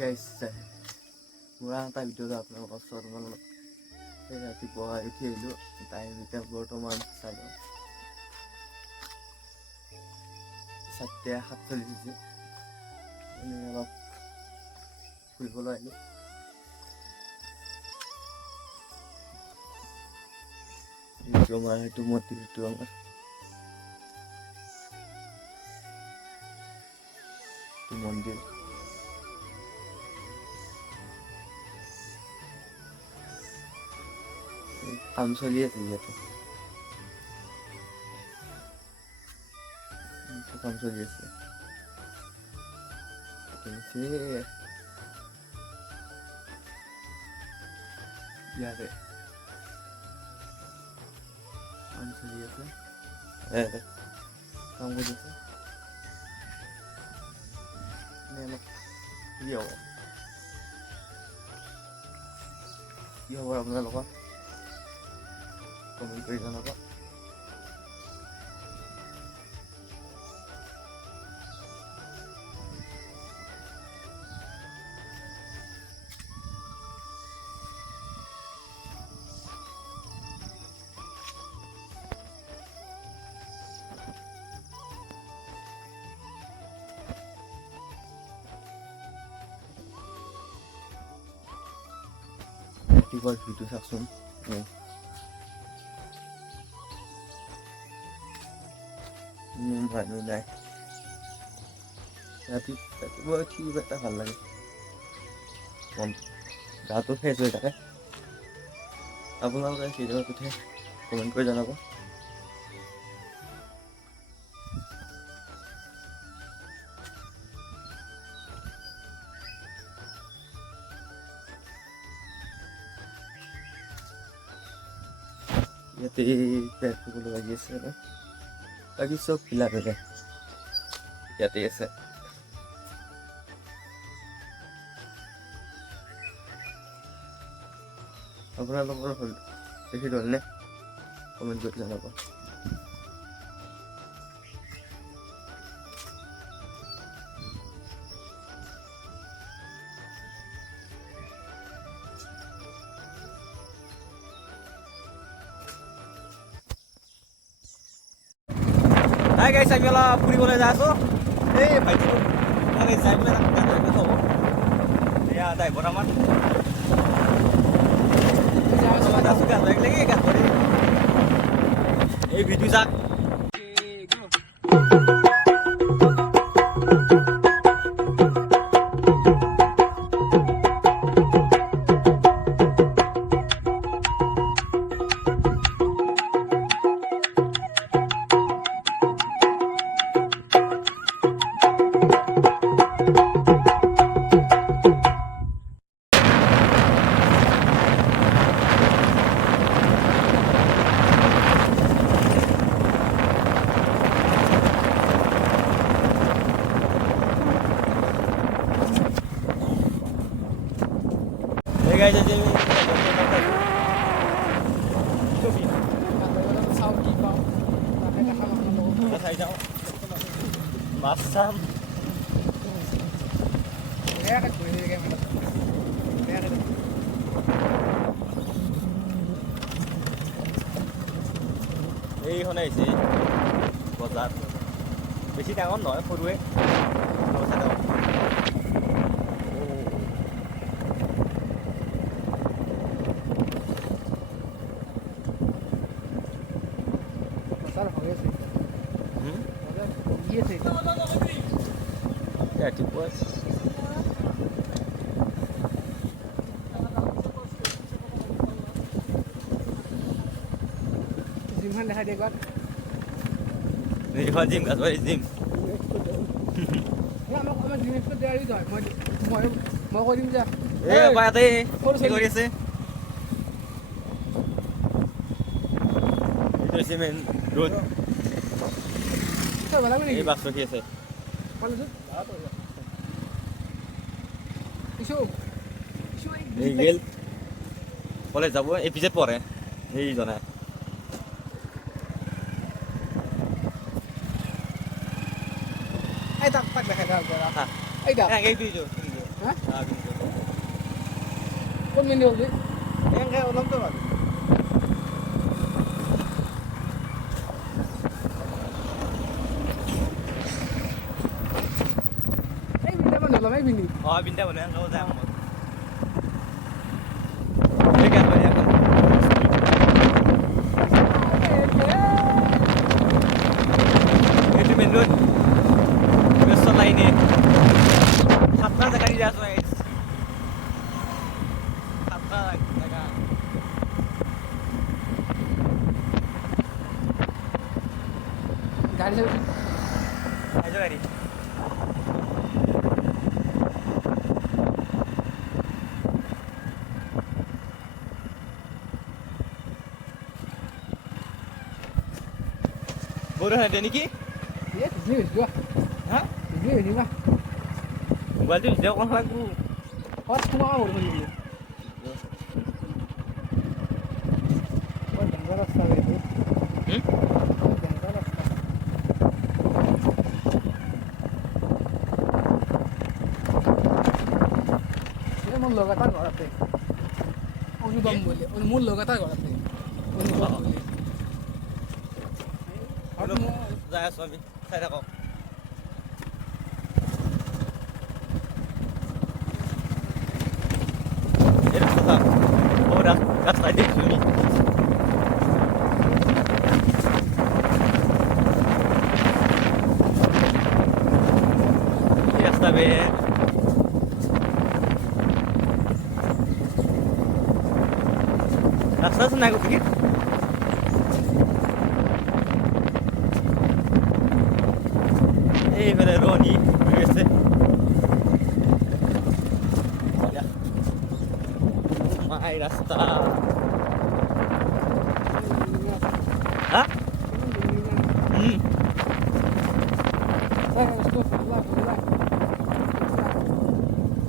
গাইছ পুৰা এটা ভিডিঅ'ত আপোনালোকৰ ওচৰত মানে সেই ৰাতিপুৱা উঠি আহিলোঁ। টাইম এতিয়া বৰ্তমান চাই লওঁ 7:47 হৈছে। এনেই অলপ ফুৰিবলৈ আহিলোঁ। এইটো আমাৰ সেইটো মন্দিৰটো আমাৰ মন্দিৰ কাম চলি আছে ইয়াতে কাম চলি আছে ইয়াতে কাম চলি আছে কাম কৰি আছে কি হ'ব আপোনালোকৰ কমেণ্ট কৰি জনাব। ৰাতিপুৱাৰ ভিডিঅ' চাওকচোন। মানুহ নাই ৰাতিপুৱা উঠি কিবা এটা ভাল লাগে, মন গাটো ফ্ৰেছ হৈ থাকে। আপোনালোকে কেতিয়াবা উঠে কমেণ্ট কৰি জনাব। ইয়াতে পেট ফুবলৈ লাগি আছে বাকী চব ফিলাপ হৈ যায় ইয়াতে আছে। আপোনালোকৰ হ'ল দেখি ধৰণে কমেণ্ট কৰি জনাব। Hai guys, saya bilang ফুৰিবলৈ যাই আছো। এই ভাইটো আমি যাই পেলাই গান ধৰিব থব এয়া ড্ৰাইভাৰ আমাৰ গান ধৰিব লাগি গান ধৰি এই ভিডিঅ' চাক। Hey guys, jadi masam এইখন আহিছে বজাৰ বেছি ডাঙৰ নহয় সৰুৱে ৰাতিপুৱা জিমখন দেখাই দে ক'ত এইখন জিম গাছবাৰী জিম আমাৰ জিমখন দেৰি যায় মই কৈ দিম যে এই ইয়াতে কি কৰি আছে এইটো মেইন ৰোড এই বাছ ৰখি আছে এই গেল কলেজ যাব এই পিছত পঢ়ে সেইজনে এই তাক দেখাই দাও এই কোন মিনি হল এনেকৈ ওলাম তো বাৰু এই বিনি মানে হলাম এই বিনি অঁ বিন্টা বনাই এনেকৈ যায় আমাৰ ঠিক আছে বাৰু এখন এইটো মেইন ৰোড ব্যস্ত লাইনে সাতটা জেগা দি আছোঁ সাতটা জেগা গাড়ি চাবি আহিছোঁ গাড়ী বৰষুণ দিয়ে নেকি এ বিজলি হৈ যোৱা হা বিজলি হৈ যোৱা মোবাইলটো ভিডিঅ' অকণ লাগব হত তোমাৰ বৰষুণ দিলে বৰ ডেঞ্জাৰ ৰাস্তা এইটো ডেঞ্জাৰ ৰাস্তা এই মোৰ লগ এটা ঘৰ আছে অনুপম বুলি মোৰ লগ এটা ঘৰ আছে অনুপম বুলি আৰু মোৰ যাই আছোঁ আমি চাই থাকক এই ৰাস্তা ৰাস্তাই দেখিছোঁ আমি কি ৰাস্তা বে রাস্তা আছে না কোথায় এইফালে রনি হয়ে গেছে মাই রাস্তা হ্যাঁ হুম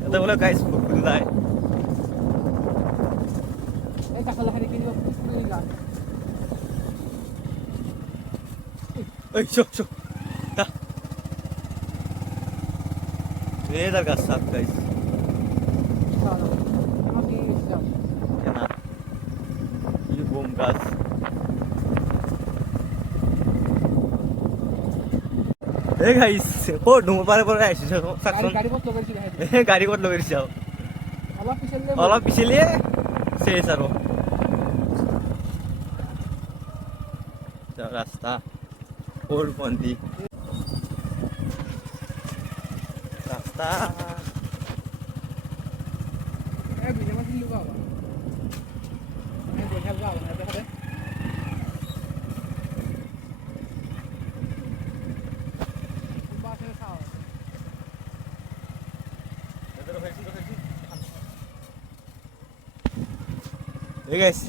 এটা বলে গাইস খুলে যায় Ay, şu. Ha. Nereye dar gaz sap guys? Yana. Ini bom gas. Hey guys, oh dum pare aisi sakson. Gari bot logai chao. Ola pichele ses aro. Rasta. और बंदी रास्ता ए बिना मत लुगा बा मैं बोल जा ना देखा दे बात है खाओ इधर फेंसी এই গাইস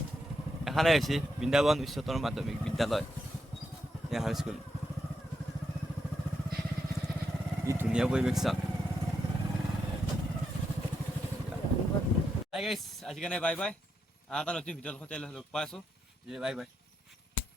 এখানে আছি বৃন্দাবন উচ্চতৰ মাধ্যমিক বিদ্যালয় হাই স্কুল কি ধুনীয়া পৰিৱেশ চাওক হাই গাইছ আজি কাৰণে বাই বাই আৰু এটা নতুন ভিডিঅ'ত লগ পাই আছোঁ বাই বাই